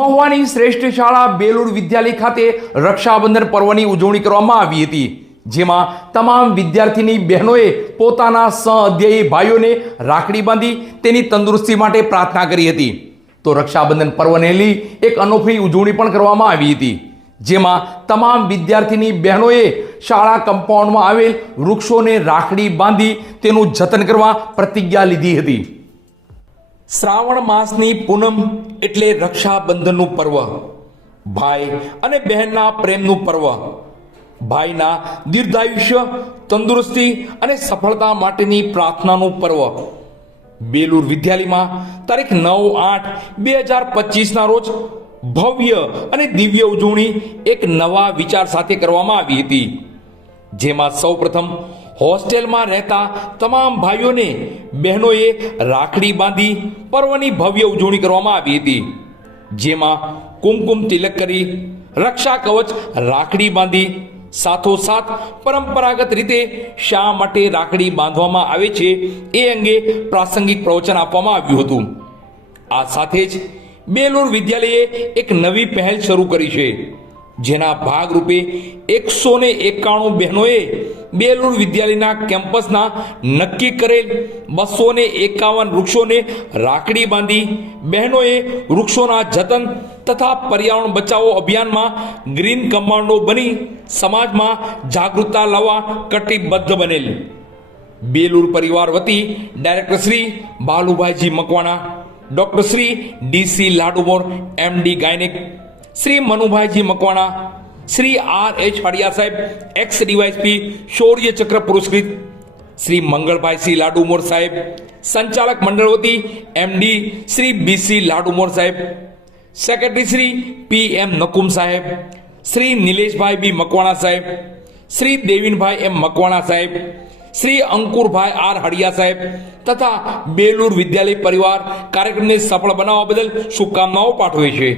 મહુવાની શ્રેષ્ઠ શાળા બેલુર વિદ્યાલય ખાતે રક્ષાબંધન પર્વની ઉજવણી કરવામાં આવી હતી, જેમાં તમામ વિદ્યાર્થીની બહેનોએ પોતાના સહઅધ્યાયી ભાઈઓને રાખડી બાંધી તેની તંદુરસ્તી માટે પ્રાર્થના કરી હતી. તો રક્ષાબંધન પર્વને લઈ એક અનોખી ઉજવણી પણ કરવામાં આવી હતી, જેમાં તમામ વિદ્યાર્થીની બહેનોએ શાળા કમ્પાઉન્ડમાં આવેલ વૃક્ષોને રાખડી બાંધી તેનું જતન કરવા પ્રતિજ્ઞા લીધી હતી. શ્રાવણ માસની પૂનમ એટલે રક્ષાબંધનનું પર્વ, ભાઈ અને બહેનના પ્રેમનું પર્વ, ભાઈના દીર્ઘાયુષ્ય, તંદુરસ્તી અને સફળતા માટેની પ્રાર્થનાનું પર્વ. બેલુર વિદ્યાલયમાં તારીખ 9/8/2025 રોજ ભવ્ય અને દિવ્ય ઉજવણી એક નવા વિચાર સાથે કરવામાં આવી હતી, જેમાં સૌપ્રથમ હોસ્ટેલમાં રહેતા તમામ ભાઈઓને બહેનોએ રાખડી બાંધી પર્વની ભવ્ય ઉજવણી કરવામાં આવી હતી, જેમાં કુમકુમ તિલક કરી, રક્ષા કવચ રાખડી બાંધી, સાથોસાથ પરંપરાગત રીતે શા માટે રાખડી બાંધવામાં આવે છે એ અંગે પ્રાસંગિક પ્રવચન આપવામાં આવ્યું હતું. આ સાથે જ બેલુર વિદ્યાલયે એક નવી પહેલ શરૂ કરી છે, જેના ભાગરૂપે 191 બહેનોએ બેલુર વિદ્યાલયના કેમ્પસના નક્કી કરેલ 251 વૃક્ષોને રાખડી બાંધી બહેનોએ વૃક્ષોના જતન તથા પર્યાવરણ બચાવો અભિયાનમાં ગ્રીન કમાન્ડો બની સમાજમાં જાગૃતતા લાવવા કટિબદ્ધ બનેલ. બેલુર પરિવાર વતી director Shri Balubhaiji Makwana, doctor Shri DC Ladumor MD gynaec, Shri Manubhaiji Makwana, Shri RH Hadiya સાહેબ એક્સ ડીવાયસપી શૌર્ય ચક્ર પુરસ્કૃત, શ્રી મંગળભાઈસિંહ લાડુમોર સાહેબ, સંચાલક મંડળ વતી MD શ્રી BC લાડુમોર સાહેબ, સેક્રેટરી શ્રી PM નકુમ સાહેબ, શ્રી નિલેશભાઈ બી મકવાણા સાહેબ, શ્રી દેવીનભાઈ M મકવાણા સાહેબ, શ્રી અંકુરભાઈ R હડિયા સાહેબ તથા બેલુર વિદ્યાલય પરિવાર કાર્યક્રમને સફળ બનાવવા બદલ શુભકામનાઓ પાઠવે છે.